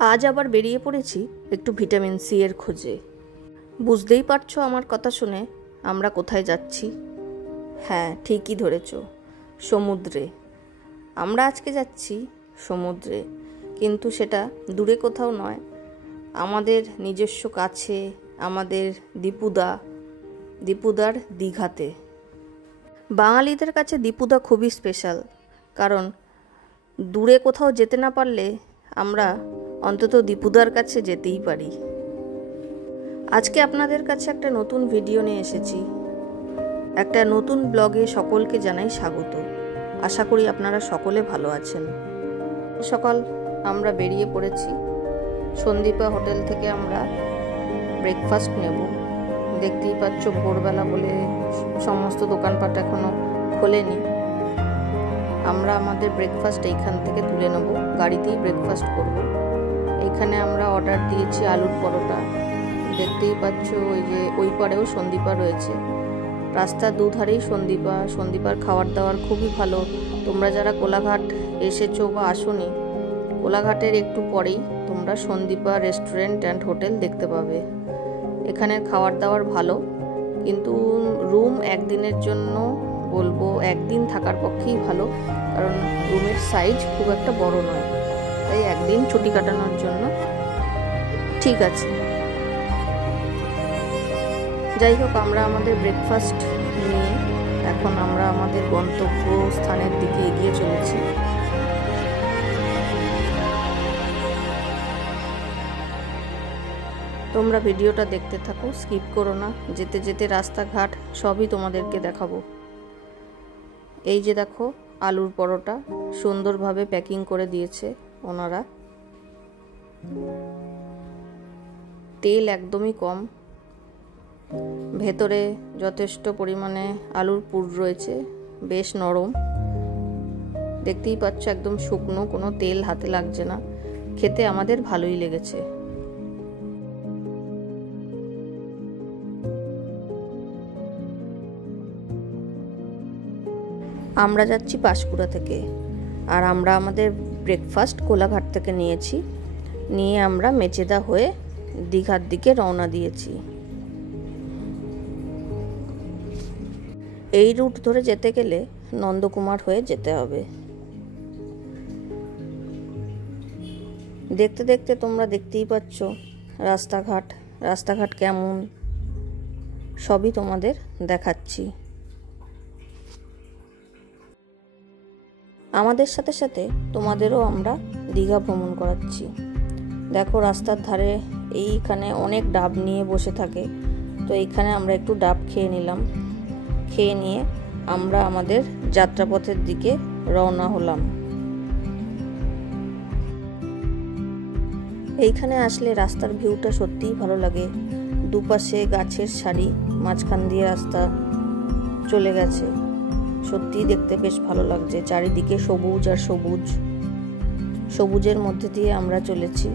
আজ আবার বেরিয়ে পড়েছি একটু ভিটামিন সি এর খোঁজে। বুঝতেই পারছো আমার কথা শুনে আমরা কোথায় যাচ্ছি। হ্যাঁ, ঠিকই ধরেছ, সমুদ্রে। আমরা আজকে যাচ্ছি সমুদ্রে, কিন্তু সেটা দূরে কোথাও নয়, আমাদের নিজস্ব কাছে, আমাদের দীপুদার দীঘাতে। বাঙালিদের কাছে দীপুদা খুবই স্পেশাল, কারণ দূরে কোথাও যেতে না পারলে আমরা অন্তত দীপুদার কাছে যেতেই পারি। আজকে আপনাদের কাছে একটা নতুন ভিডিও নিয়ে এসেছি, একটা নতুন ব্লগে সকলকে জানাই স্বাগত। আশা করি আপনারা সকলে ভালো আছেন। সকাল আমরা বেরিয়ে পড়েছি, সন্দীপা হোটেল থেকে আমরা ব্রেকফাস্ট নেব। দেখতেই পাচ্ছ ভোরবেলা বলে সমস্ত দোকানপাট এখনো খোলেনি। আমরা আমাদের ব্রেকফাস্ট এইখান থেকে তুলে নেব, গাড়িতেই ব্রেকফাস্ট করব। এখানে আমরা অর্ডার দিয়েছি আলুর পরোটা। দেখতেই পাচ্ছ ওই যে ওই পারেও সন্দীপা রয়েছে, রাস্তার দুধারেই সন্দীপার খাবার দাবার খুবই ভালো। তোমরা যারা কোলাঘাট এসেছো বা আসোনি, কোলাঘাটের একটু পরেই তোমরা সন্দীপা রেস্টুরেন্ট অ্যান্ড হোটেল দেখতে পাবে। এখানের খাবার দাবার ভালো, কিন্তু রুম একদিনের জন্য বলবো একদিন থাকার পক্ষেই ভালো, কারণ রুমের সাইজ খুব একটা বড় নয়, তাই একদিন ছুটি কাটানোর জন্য ঠিক আছে। যাই হোক, আমরা আমাদের ব্রেকফাস্ট নিয়ে এখন আমরা আমাদের গন্তব্য স্থানের দিকে এগিয়ে চলেছি। তোমরা ভিডিওটা দেখতে থাকো, স্কিপ করো না। যেতে যেতে রাস্তাঘাট সবই তোমাদেরকে দেখাবো। এই যে দেখো আলুর পরোটা সুন্দরভাবে প্যাকিং করে দিয়েছে ওনারা। তেল একদমই কম, ভেতরে যথেষ্ট পরিমাণে আলুর পুর রয়েছে, বেশ নরম। দেখতেই পাচ্ছ একদম শুকনো, কোনো তেল হাতে লাগছে না। খেতে আমাদের ভালোই লেগেছে। আমরা যাচ্ছি পাঁশকুড়া থেকে, আর আমরা আমাদের ব্রেকফাস্ট কোলাঘাট থেকে নিয়ে আমরা মেচেদা হয়ে দীঘার দিকে রওনা দিয়েছি। এই রুট ধরে যেতে গেলে নন্দকুমার হয়ে যেতে হবে। দেখতে দেখতে তোমরা দেখতেই পাচ্ছ রাস্তাঘাট কেমন, সবই তোমাদের দেখাচ্ছি। আমাদের সাথে সাথে তোমাদেরও আমরা দীঘা ভ্রমণ করাচ্ছি। দেখো রাস্তার ধারে এইখানে অনেক ডাব নিয়ে বসে থাকে, তো এইখানে আমরা একটু ডাব খেয়ে নিলাম। খেয়ে নিয়ে আমরা আমাদের যাত্রাপথের দিকে রওনা হলাম। এইখানে আসলে রাস্তার ভিউটা সত্যিই ভালো লাগে। দুপাশে গাছের সারি, মাঝখান দিয়ে রাস্তা চলে গেছে, সত্যিই দেখতে বেশ ভালো লাগছে। চারিদিকে সবুজ আর সবুজের মধ্যে দিয়ে আমরা চলেছি।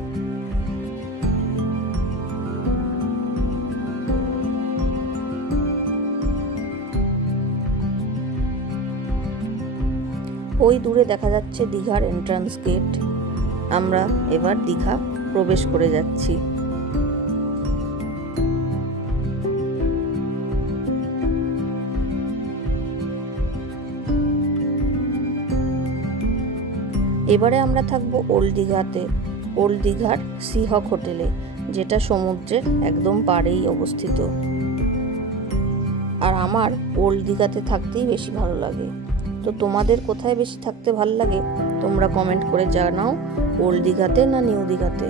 ওই দূরে দেখা যাচ্ছে দীঘার এন্ট্রান্স গেট। আমরা এবার দীঘা প্রবেশ করে যাচ্ছি। এবারে আমরা থাকবো ওল্ড দীঘার সিহক হোটেলে, যেটা সমুদ্রের একদম পাড়েই অবস্থিত। আর আমার ওল্ড দীঘাতে থাকতেই বেশি ভালো লাগে। তো তোমাদের কোথায় বেশি থাকতে ভালো লাগে তোমরা কমেন্ট করে জানাও, ওল্ড দীঘাতে না নিউ দীঘাতে।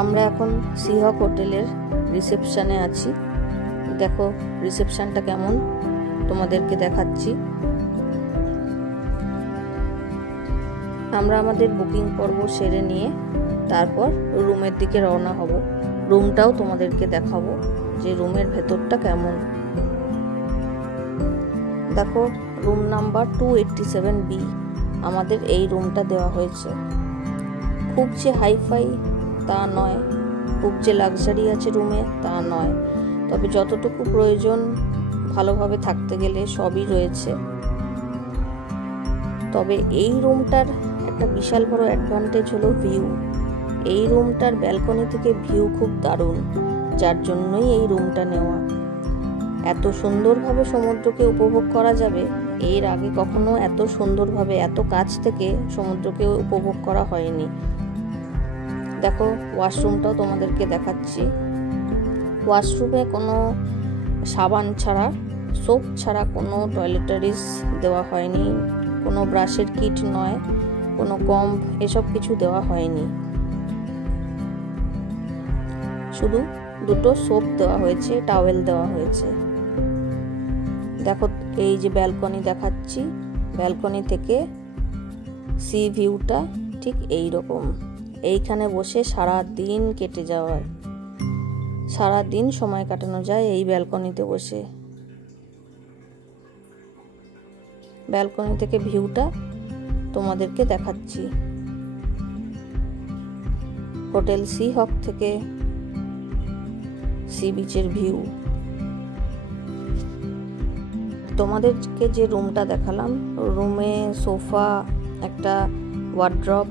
আমরা এখন সিহক হোটেলের রিসেপশনে আছি। দেখো রিসেপশনটা কেমন তোমাদেরকে দেখাচ্ছি। আমরা আমাদের বুকিং পর্ব সেরে নিয়ে তারপর রুমের দিকে রওনা হব। রুমটাও তোমাদেরকে দেখাবো যে রুমের ভেতরটা কেমন। দেখো রুম নাম্বার 287B আমাদের এই রুমটা দেওয়া হয়েছে। খুব যে হাইফাই তা নয়, খুব যে লাক্সারি আছে রুমে তা নয়, তবে যতটুকু প্রয়োজন ভালোভাবে থাকতে গেলে সবই রয়েছে। তবে এই রুমটার একটা বিশাল বড় অ্যাডভান্টেজ হলো ভিউ। এই রুমটার ব্যালকনি থেকে ভিউ খুব দারুণ, যার জন্যই এই রুমটা নেওয়া। এত সুন্দরভাবে সমুদ্রকে উপভোগ করা যাবে, এর আগে কখনো এত সুন্দরভাবে এত কাছ থেকে সমুদ্রকে উপভোগ করা হয়নি। দেখো, ওয়াশরুমটাও তোমাদেরকে দেখাচ্ছি। ওয়াশরুমে কোনো সাবান ছাড়া, সোপ ছাড়া কোনো টয়লেটারিজ দেওয়া হয়নি, কোনো ব্রাশের কিট নয়, কোনো কম্ব, এসব কিছু দেওয়া হয়নি। শুধু দুটো সোপ দেওয়া হয়েছে, টাওয়েল দেওয়া হয়েছে। দেখো, এই যে ব্যালকনি দেখাচ্ছি, ব্যালকনি থেকে সি ভিউটা ঠিক এই রকম। এইখানে বসে সারা দিন কেটে যাওয়ার, সারা দিন সময় কাটানো যায় এই ব্যালকনিতে বসে। ব্যালকনি থেকে ভিউটা তোমাদেরকে দেখাচ্ছি। হোটেল সি হক থেকে সি বিচের ভিউ। তোমাদেরকে যে রুমটা দেখালাম, রুমে সোফা, একটা ওয়ার্ড্রপ,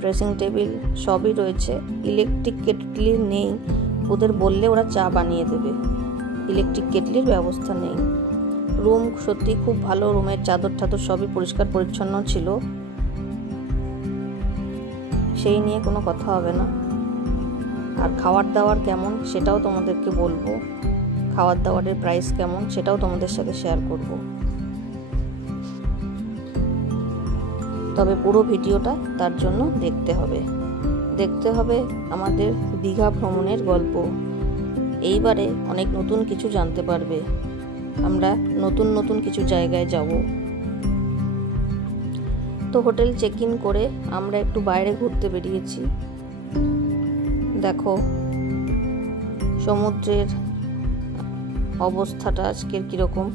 ড্রেসিং টেবিল সবই রয়েছে। ইলেকট্রিক কেটলি নেই, ওদের বললে ওরা চা বানিয়ে দেবে, ইলেকট্রিক কেটলির ব্যবস্থা নেই। রুম সত্যি খুব ভালো, রুমের চাদর টাদর সবই পরিষ্কার পরিচ্ছন্ন ছিল, সেই নিয়ে কোনো কথা হবে না। আর খাবার দাবার কেমন সেটাও তোমাদেরকে বলবো, খাবার দাবারের প্রাইস কেমন সেটাও তোমাদের সাথে শেয়ার করব। তবে পুরো ভিডিওটা তার জন্য দেখতে হবে আমাদের দীঘা ভ্রমণের গল্প। এইবারে অনেক নতুন কিছু জানতে পারবে, আমরা নতুন কিছু জায়গায় যাব। তো হোটেল চেক ইন করে আমরা একটু বাইরে ঘুরতে বেরিয়েছি। দেখো সমুদ্রের অবস্থাটা আজকের কিরকম।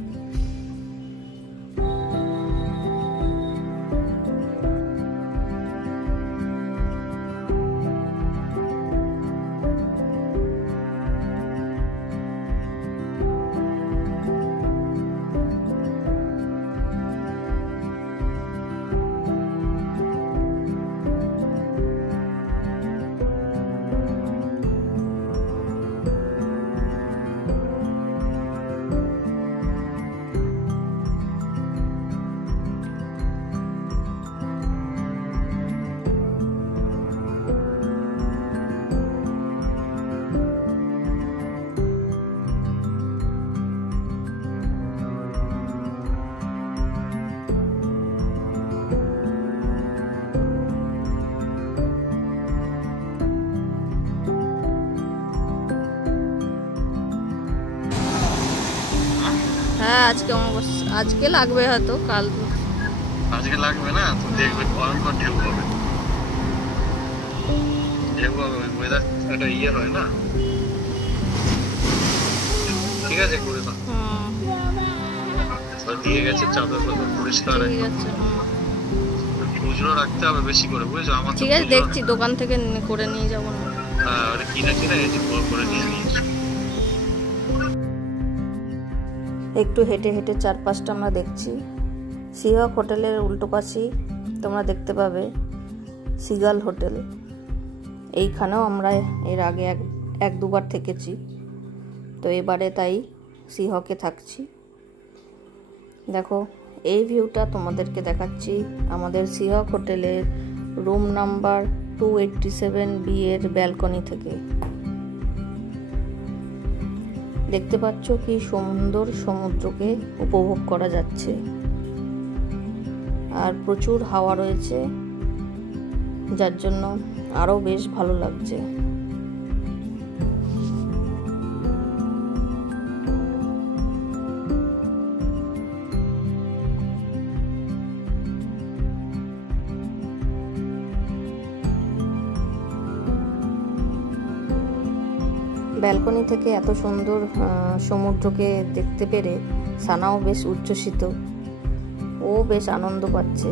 হ্যাঁ, আজকে লাগবে, হয়তো কাল আজকে লাগবে না তো, দেখবে ভয়ঙ্কর ঢেউ হবে। ওয়েদার একটা ইয়ে হয় না, ঠিক আছে করে দাও। দিয়ে গেছে চাদর পরিষ্কার, খুচরো রাখতে হবে বেশি করে, বুঝছো? আমার ঠিক আছে, দেখছি দোকান থেকে করে নিয়ে যাবো না। হ্যাঁ, কিনে করে নিয়ে নিয়েছি। একটু হেঁটে হেঁটে চারপাশটা আমরা দেখছি। সি হক হোটেলের উল্টো পাশেই তোমরা দেখতে পাবে সিগাল হোটেল। এইখানেও আমরা এর আগে এক দুবার থেকেছি, তো এবারে তাই সি হকে থাকছি। দেখো, এই ভিউটা তোমাদেরকে দেখাচ্ছি আমাদের সি হক হোটেলের রুম নাম্বার 287B এর ব্যালকনি থেকে। দেখতে পাচ্ছ কি সুন্দর সমুদ্রকে উপভোগ করা যাচ্ছে, আর প্রচুর হাওয়া রয়েছে, যার জন্য আরো বেশ ভালো লাগছে। ব্যালকনি থেকে এত সুন্দর সমুদ্রকে দেখতে পেরে সানাও বেশ উচ্ছ্বসিত, ও বেশ আনন্দ পাচ্ছে।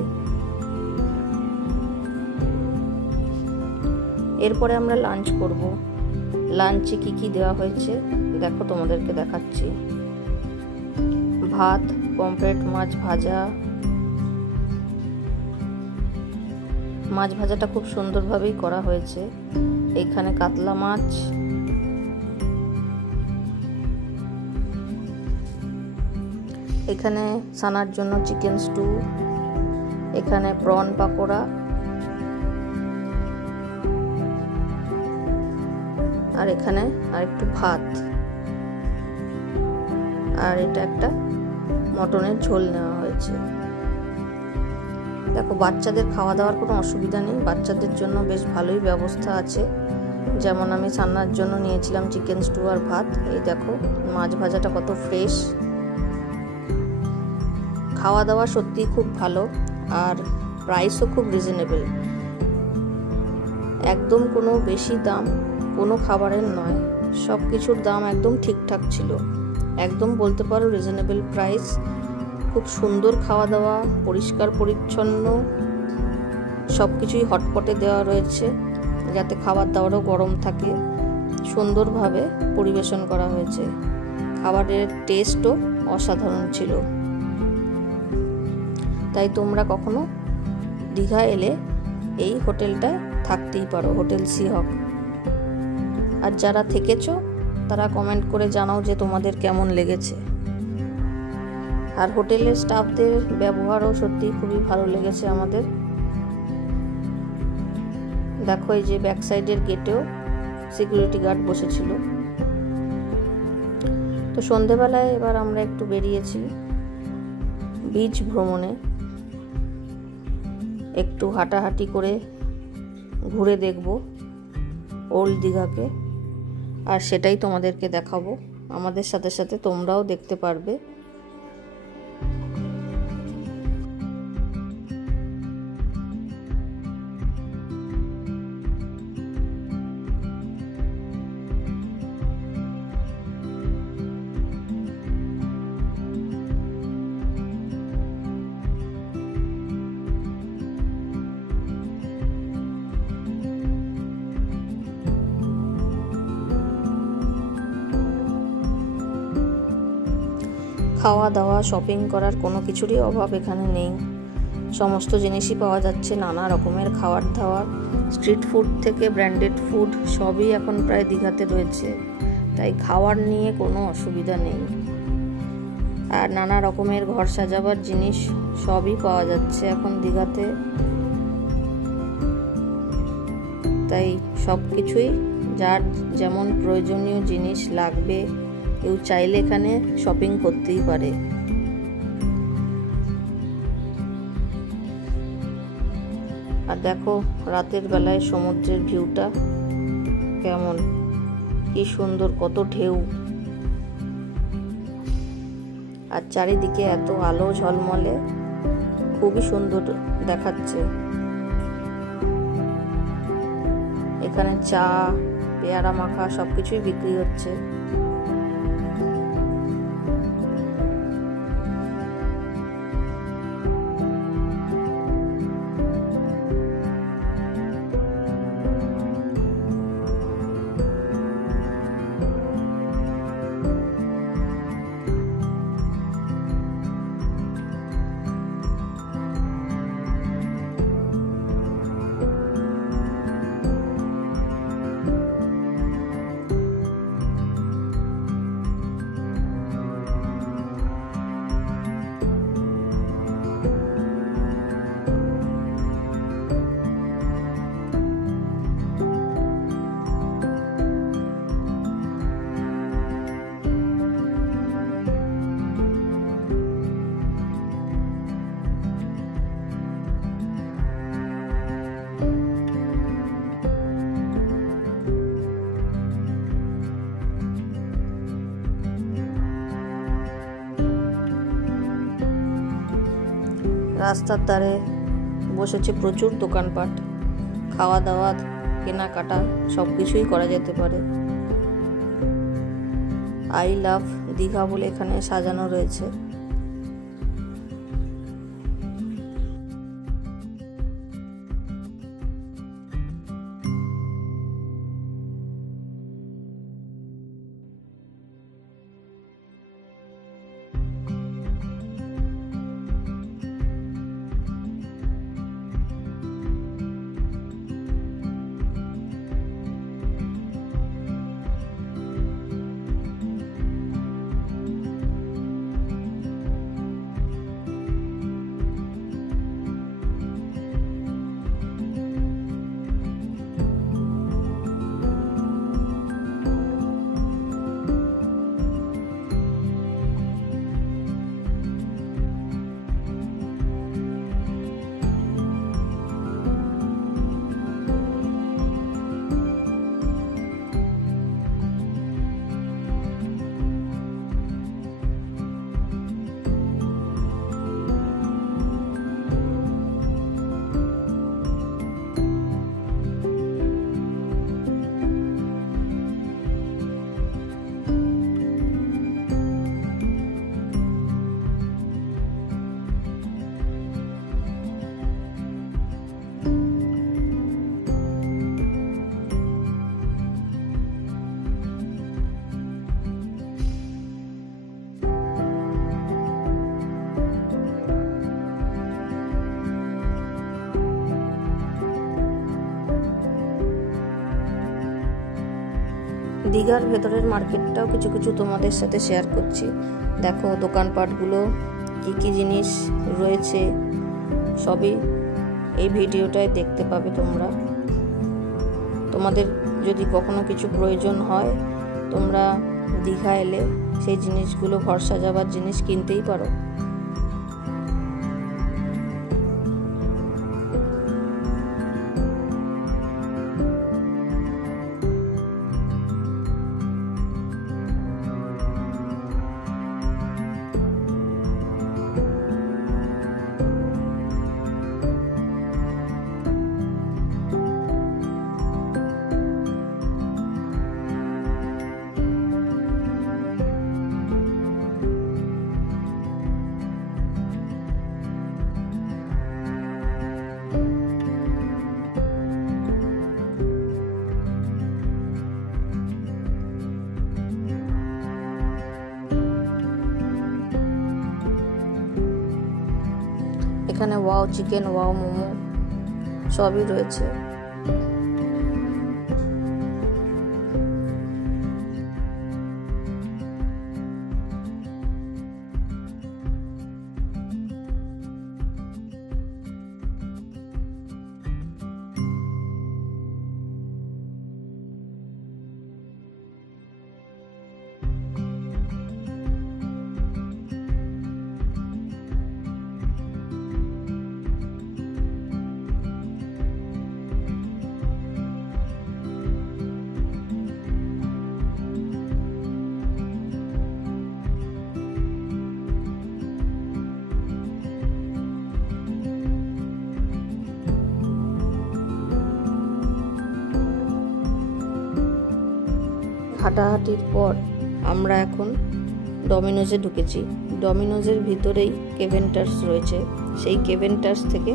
এরপরে আমরা লাঞ্চ করব। লাঞ্চে কি কি দেওয়া হয়েছে দেখো, তোমাদেরকে দেখাচ্ছি। ভাত, পমফ্রেট মাছ ভাজা, মাছ ভাজাটা খুব সুন্দরভাবেই করা হয়েছে। এখানে কাতলা মাছ, এখানে সানার জন্য চিকেন স্টু, এখানে প্রন পাকোড়া, আর এখানে আরেকটু ভাত, আর এটা একটা মটনের ঝোল নেওয়া হয়েছে। দেখো, বাচ্চাদের খাওয়া দাওয়ার কোনো অসুবিধা নেই, বাচ্চাদের জন্য বেশ ভালোই ব্যবস্থা আছে। যেমন আমি সান্নার জন্য নিয়েছিলাম চিকেন স্টু আর ভাত। এই দেখো, মাছ ভাজাটা কত ফ্রেশ। খাওয়া দাওয়া সত্যিই খুব ভালো, আর প্রাইসও খুব রিজনেবল। একদম কোনো বেশি দাম কোনো খাবারের নয়, সব কিছুর দাম একদম ঠিকঠাক ছিল। একদম বলতে পারো রিজনেবল প্রাইস। খুব সুন্দর খাওয়া দাওয়া, পরিষ্কার পরিচ্ছন্ন, সব কিছুই হটপটে দেওয়া রয়েছে যাতে খাবার দাবারও গরম থাকে। সুন্দরভাবে পরিবেশন করা হয়েছে। খাবারের টেস্টও অসাধারণ ছিল। তাই তোমরা কখনো দীঘা এলে এই হোটেলটায় থাকতেই পারো, হোটেল সিহক। আর যারা থেকেছো তারা কমেন্ট করে জানাও যে তোমাদের কেমন লেগেছে। আর হোটেলের স্টাফদের ব্যবহারও সত্যি খুবই ভালো লেগেছে আমাদের। দেখো, এই যে ব্যাক সাইডের গেটেও সিকিউরিটি গার্ড বসেছিল। তো সন্ধেবেলায় এবার আমরা একটু বেরিয়েছি বিচ ভ্রমণে, একটু হাঁটাহাঁটি করে ঘুরে দেখব ওল্ড দীঘাকে, আর সেটাই তোমাদেরকে দেখাবো। আমাদের সাথে সাথে তোমরাও দেখতে পারবে। খাওয়া দাওয়া, শপিং করার কোনো কিছুরই অভাব এখানে নেই। সমস্ত জিনিসই পাওয়া যাচ্ছে, নানা রকমের খাবার দাবার, স্ট্রিট ফুড থেকে ব্র্যান্ডেড ফুড সবই এখন প্রায় দীঘাতে রয়েছে। তাই খাওয়ার নিয়ে কোনো অসুবিধা নেই। আর নানা রকমের ঘর সাজাবার জিনিস সবই পাওয়া যাচ্ছে এখন দীঘাতে। তাই সব কিছুই যার যেমন প্রয়োজনীয় জিনিস লাগবে কেউ চাইলে এখানে শপিং করতেই পারে। আর দেখো, রাতের বেলায় সমুদ্রের ভিউটা কেমন, কি সুন্দর, কত ঢেউ, আর চারিদিকে এত আলো ঝলমলে, খুবই সুন্দর দেখাচ্ছে। এখানে চা, পেয়ারা মাখা সবকিছুই বিক্রি হচ্ছে। রাস্তার ধারে বসেছে প্রচুর দোকানপাট, খাওয়া দাওয়া, কেনাকাটা সব কিছুই করা যেতে পারে। আই লাভ দীঘা বলে এখানে সাজানো রয়েছে। দীঘার ভেতরের মার্কেটটাও কিছু কিছু তোমাদের সাথে শেয়ার করছি। দেখো দোকানপাটগুলো কি কি জিনিস রয়েছে সবই এই ভিডিওটায় দেখতে পাবে তোমরা। তোমাদের যদি কখনো কিছু প্রয়োজন হয় তোমরা দীঘা এলে সেই জিনিসগুলো, ঘর সাজাবার জিনিস কিনতেই পারো। এখানে ওয়াও চিকেন, ওয়াও মোমো সবই রয়েছে। হাঁটাহাঁটির পর আমরা এখন ডমিনোজে ঢুকেছি। ডমিনোজের ভিতরেই কেভেন্টার্স রয়েছে। সেই কেভেন্টার্স থেকে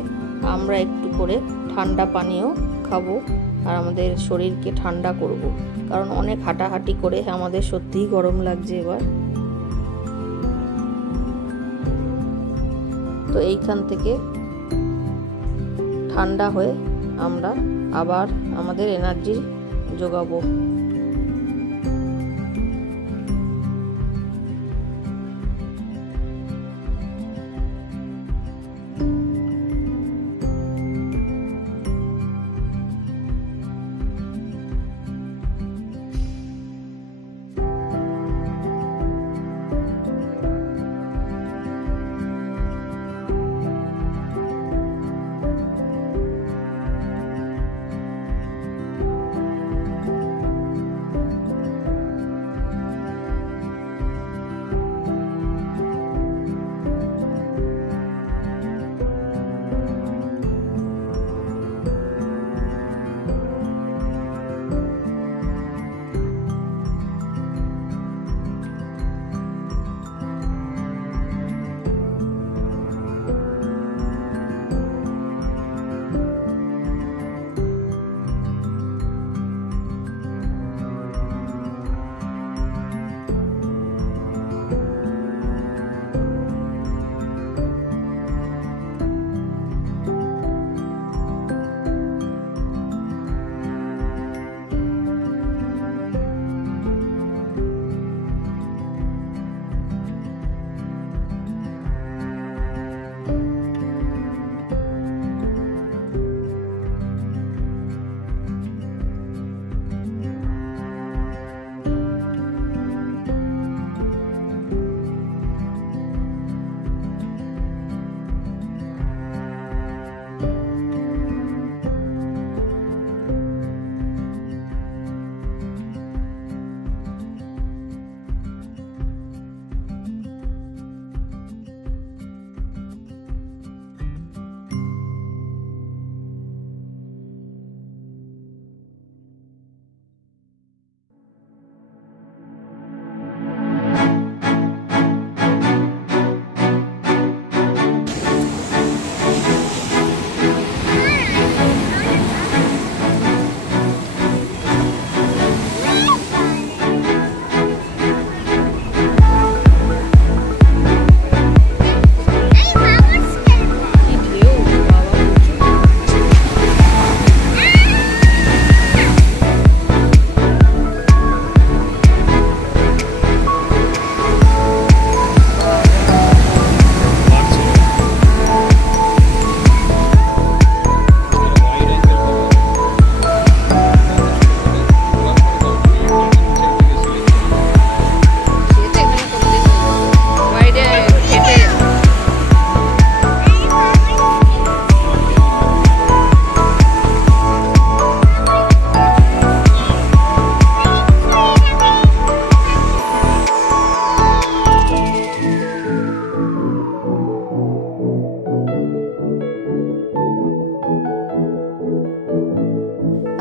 আমরা একটু করে ঠান্ডা পানীয় খাবো আর আমাদের শরীরকে ঠান্ডা করব, কারণ অনেক হাঁটাহাঁটি করে আমাদের সত্যিই গরম লাগছে এবার। তো এইখান থেকে ঠান্ডা হয়ে আমরা আবার আমাদের এনার্জি যোগাবো।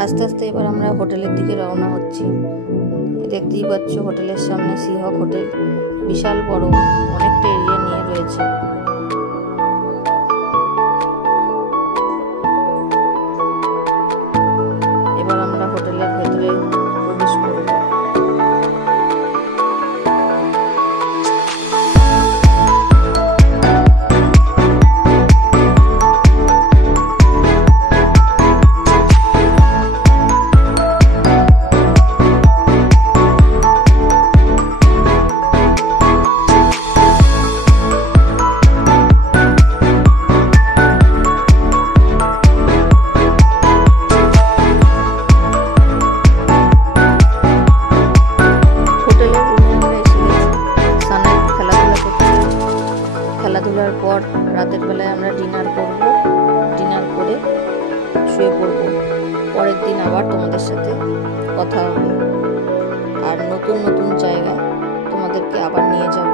আস্তে আস্তে এবার আমরা হোটেলের দিকে রওনা হচ্ছি। দেখতেই পাচ্ছ হোটেলের সামনে সিহক হোটেল, বিশাল বড়, অনেকটা এরিয়া নিয়ে রয়েছে। এবার আমরা হোটেলের ভেতরে প্রবেশ করব। খেলাধুলার পর রাতের বেলায় আমরা ডিনার করব। ডিনার করে শুয়ে পড়ব। পরের দিন আবার তোমাদের সাথে কথা হবে আর নতুন নতুন জায়গায় তোমাদেরকে আবার নিয়ে যাব।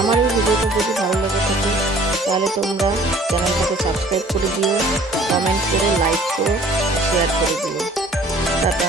আমার এই ভিডিওটা যদি ভালো লেগে থাকে তাহলে তোমরা চ্যানেলটাকে সাবস্ক্রাইব করে দিও, কমেন্ট করে, লাইক করো, শেয়ার করে দিও। টাটা।